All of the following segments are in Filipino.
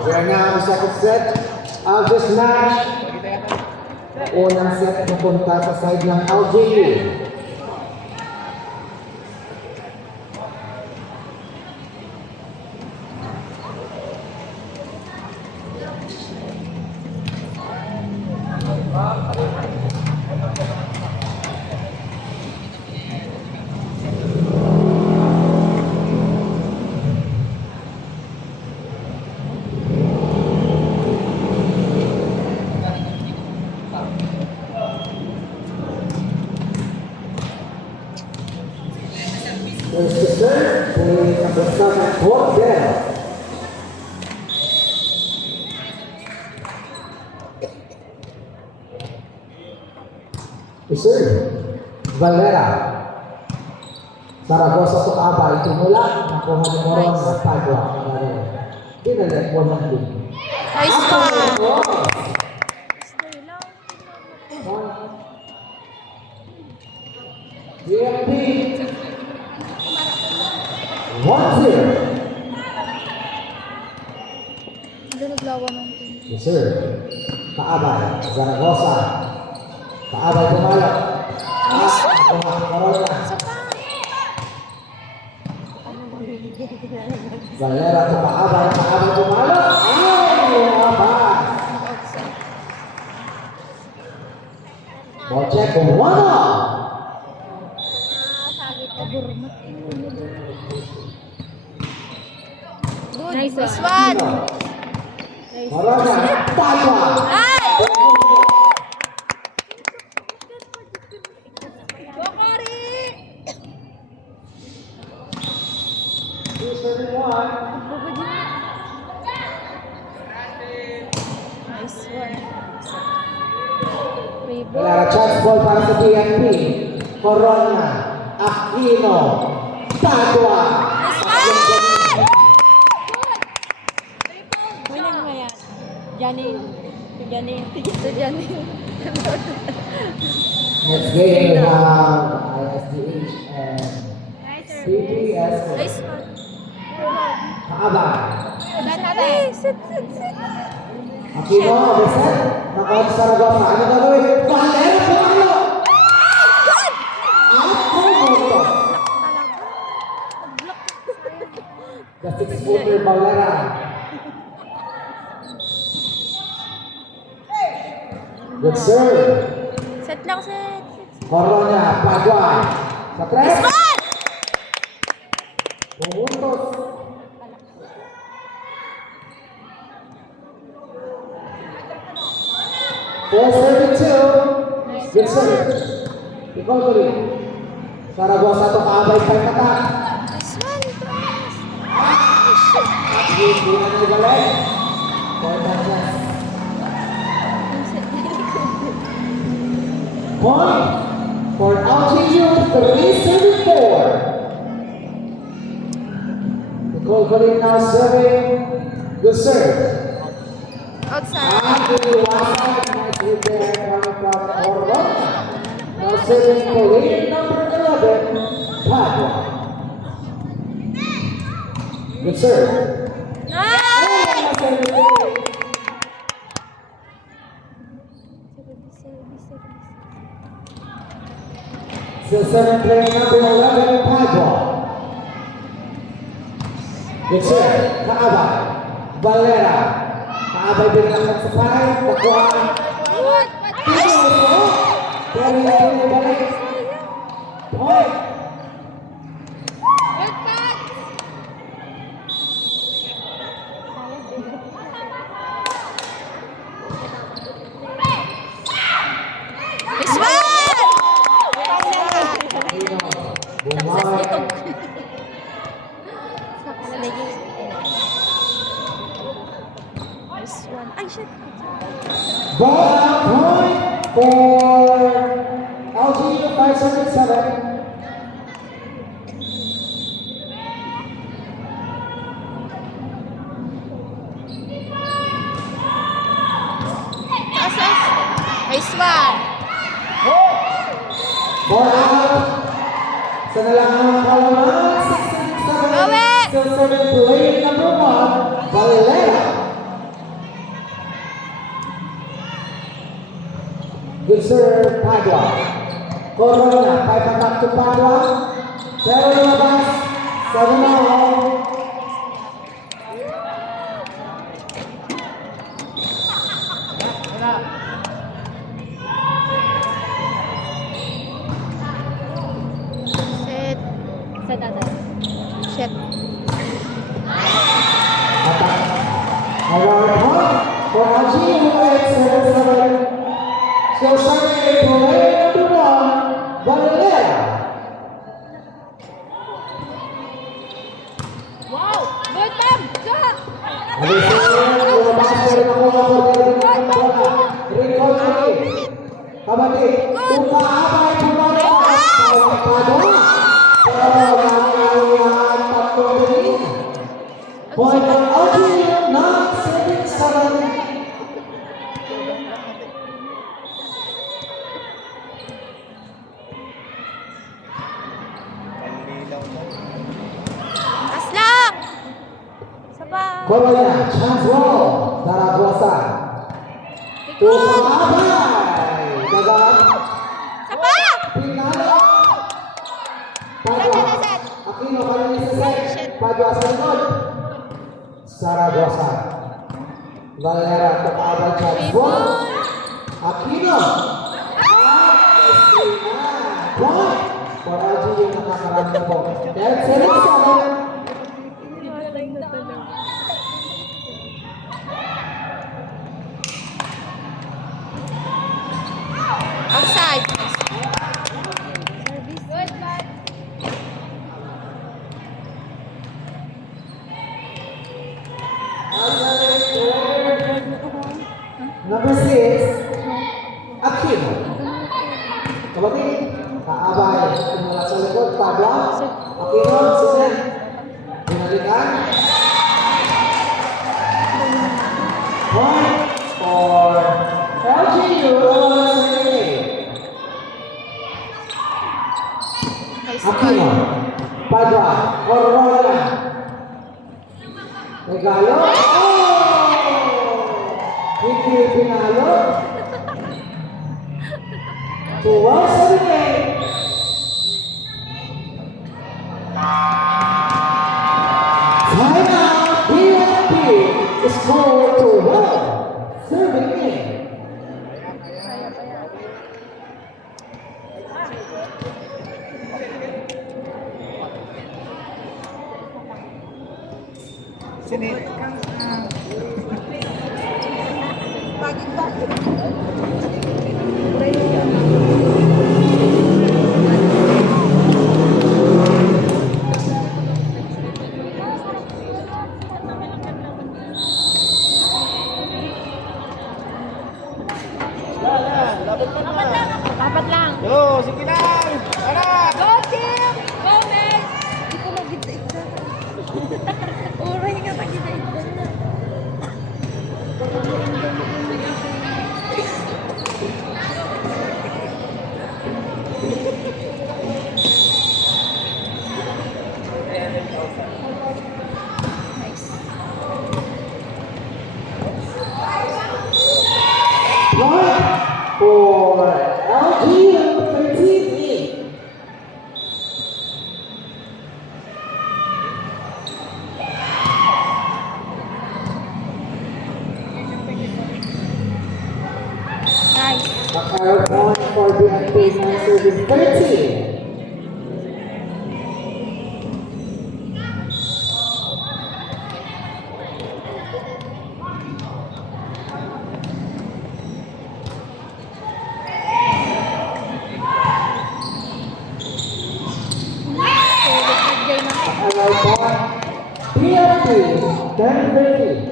We are now in the second set of this match. Unang set napunta sa side ng LJU. There's the third, playing number 7, Cordell. The third, Valera. Zaragoza to Abay, tumula, nakuha ni Moron at Padua. Pinalit 1-2. Nice one! DMP 1-0. Naglawan ng team. Yes, sir. Paabay, Zaragoza. Paabay pumalak. Nakuha ni Moron na. Valera to Paabay, Paabay pumalak. Ay, lumabas. Ball check kung 1-0. Nice one! Morona, Padua. Ay! Bokari! 2-31. Nice one. Wala chance ball para sa DNP. Corona, Aquino, Padua. Winning mo yan. Janine. Next game, we have ISDH and PPS. Nice one. Paabay. Sit. Aquino, Vicent. Nakuha sa Zaragoza. Ano gagawin? Valera, pumalo! The 6-footer Valera. Good serve. Set lang, set. Corona, Padua. Sa tres. Pumuntos. Four 32. Good serve. Nicole Colin. Zaragoza to Paabay Palkata. Nice one, Tras. Hindi na nagbalay. Point for LGU 3-34. Nicole Colin now serving. Good serve. Outside. And the last nice hit there coming from Corona. Now serving Colin number 11, Padua. Good serve. Nice! Still 7 playing number 11, Padua. Good serve. Paabay. Valera. Paabay din ang nagsapay. Nakuha. Pero hindi balik. Point. Nice one! Bumay. Ay, shit. Ball out point for LGU 577. Taas. Nice one. Ball out. Sa nalang kalaman, 677. Bawi! Still serving play number 1, Valera. Good serve, Padua. Corona, 5 attack to Padua. Pero lumabas, 7-all. Shit. Sa dada. Shit. Attack. Around point for LGU 877. Still serving play number 1, Valera. Wow! Good, ma'am! Good! Point of LGU 977. Taas lang! Saba. Corona, chance roll. Zaragoza. Umabay. Dagan. Saba! Pinalo. Padua. Aquino, kaya sa set. Padua sa likod. Zaragoza. Valera, tumaabay chance roll. Aquino. Point for LGU nakakarami po. 10-7. Outside. Number 6, Aquino. Kapatid, kaabay. Mula sa likod, Padua. Aquino, susunod. Binalikan. Point for LGU. Nice Aquino. one. Padua. Corona. Regalo. Oh! Hindi pinalo. Tuwa sa bigay. Time out. PFP is called to one. Serving in. Dapat lang. Yo, sige lang! Tara! Go, team! Go, Meg! Hindi ko magida-ida. Uray ka magida-ida na. Nice. Point for LGU 13-8. Nice. Arrow point for BFP 9 serving 13. Arrow point BFP 10-13.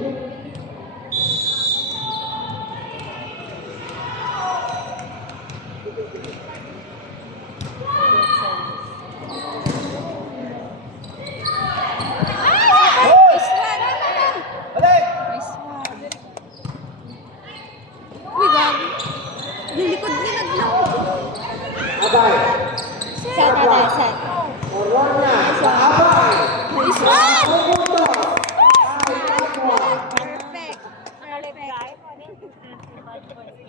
Abay. Set ate, set. Corona. Abay. Nice one! Pumuntos. Ay, Aqua. Perfect.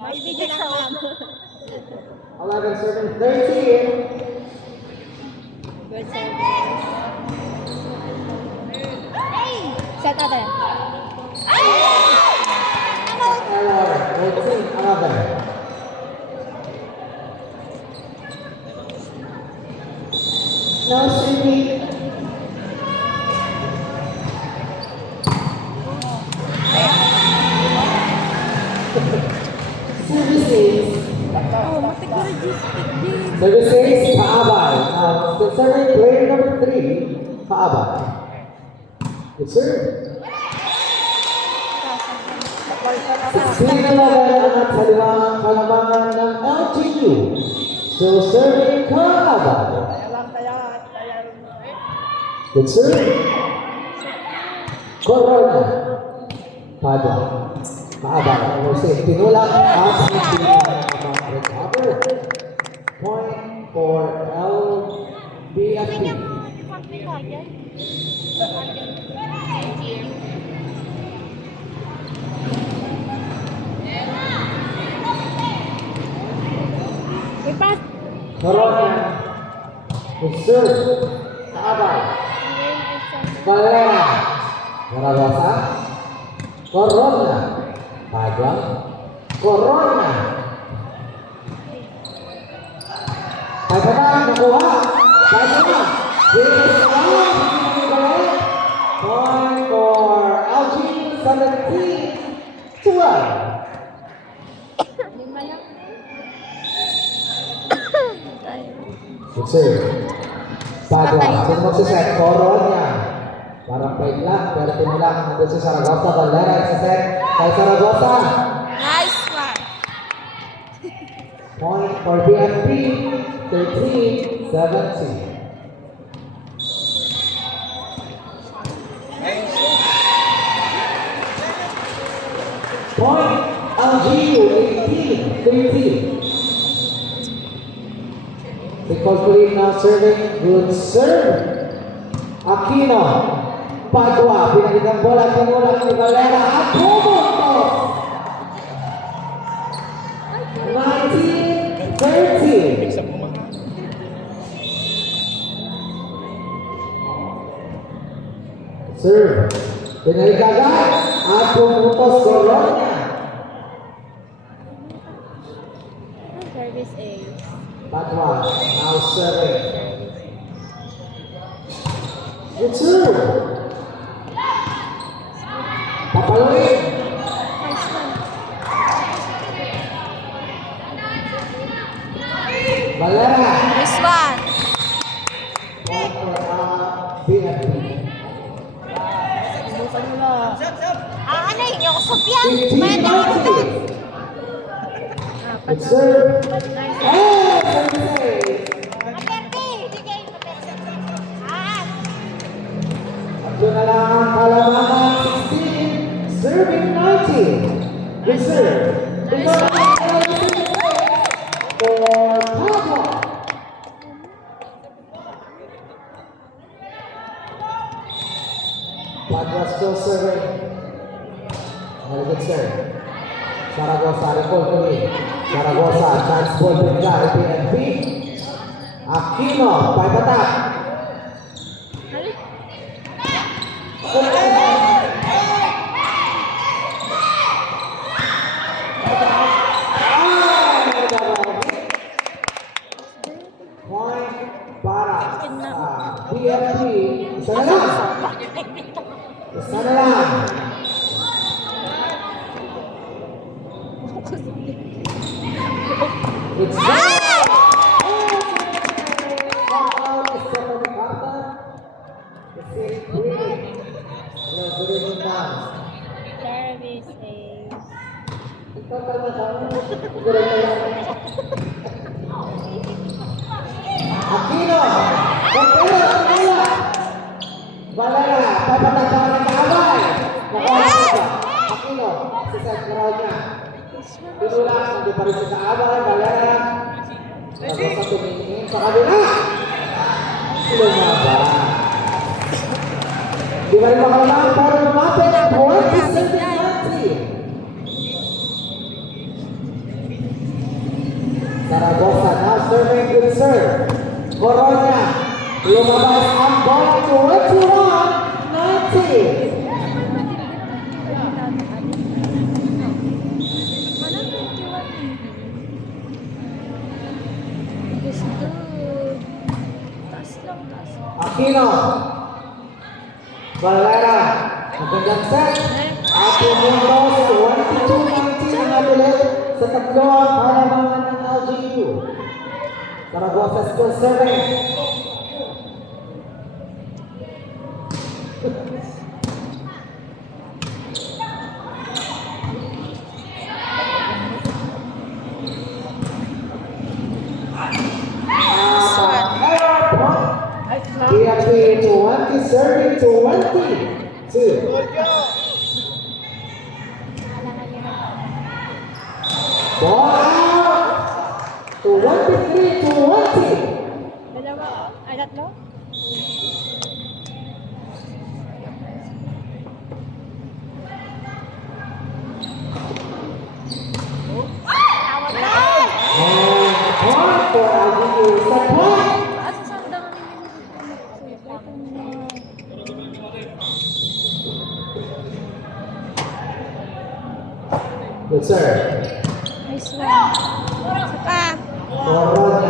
May video lang, ma'am. 11 serving 13. Good service. Set ate. Error. 14-11. Now serving. Services. Oh, matigura G-stick din. Services, Paabay. Still serving player number 3, Paabay. Good serve. 16-11 at sa limang kalamangan ng LGU. Still serving Paabay. Good serve. Corona. Padua. Paabay. Ano si Tinulak at hindi recover. Point for LBFP. Ipas. Corona. Good serve. Paabay. Valera. Zaragoza. Corona. Padua. Corona. Ay pa na, nakuha. Padua. Point for LG 17-12. Lima lang. Good serve. Padua. Sino magsiset? Corona. Parang plate lang, pero tinulak. Nandun si Zaragoza. Valera nagsiset kay Zaragoza. Nice one. Point for BFP 13-17. Point LGU 18-13. Nicole Colleen now serving. Good serve. Aquino. Padua. Pinagitang bola. Tinulak ni Valera. At pumuntos. 19-13. Serve. Pinagagay. At pumuntos Corona. Service ace. Padua. Now serving. Good serve. Papaluin. Nice one. Valera. Nice one. Point for BFP. Ano yun? Yung Sofian. 15-19. Good serve. Oh, service. At doon na lang ang kalamangan 16, serving 19. Good serve. Ito ang for Padua. Padua still serving. Very good serve. Zaragoza, Nicole Colleen. Zaragoza, chance ball bigla, PNP. Aquino, five attack. Point para PNP. Isa na lang. Isa na lang. It's Service ace. Aquino! Aquino! Valera! Papatagpakan ng kaabay! Aquino! Si Seth Corona. Tinulak, hindi pa rin sa kaabay. Valera! Zaragoza tumingin sa kabila. Lumaba. Di ba rin makalang para lumapit? 27-20. Zaragoza now serving good serve. Coronia. Lumabas ang bola 21-19. Aquino. Valera. Magandang set. At pumunto sa 22-19 ang atulit sa tatloang halamangan ng LGU. Zaragoza still serving. PFP 20 serving 22. Ball out to 23-20. Dalawa, ay tatlo? And point for LGU. Set point. Asa sa undangan Good sir. Nice one. Saka. Coronia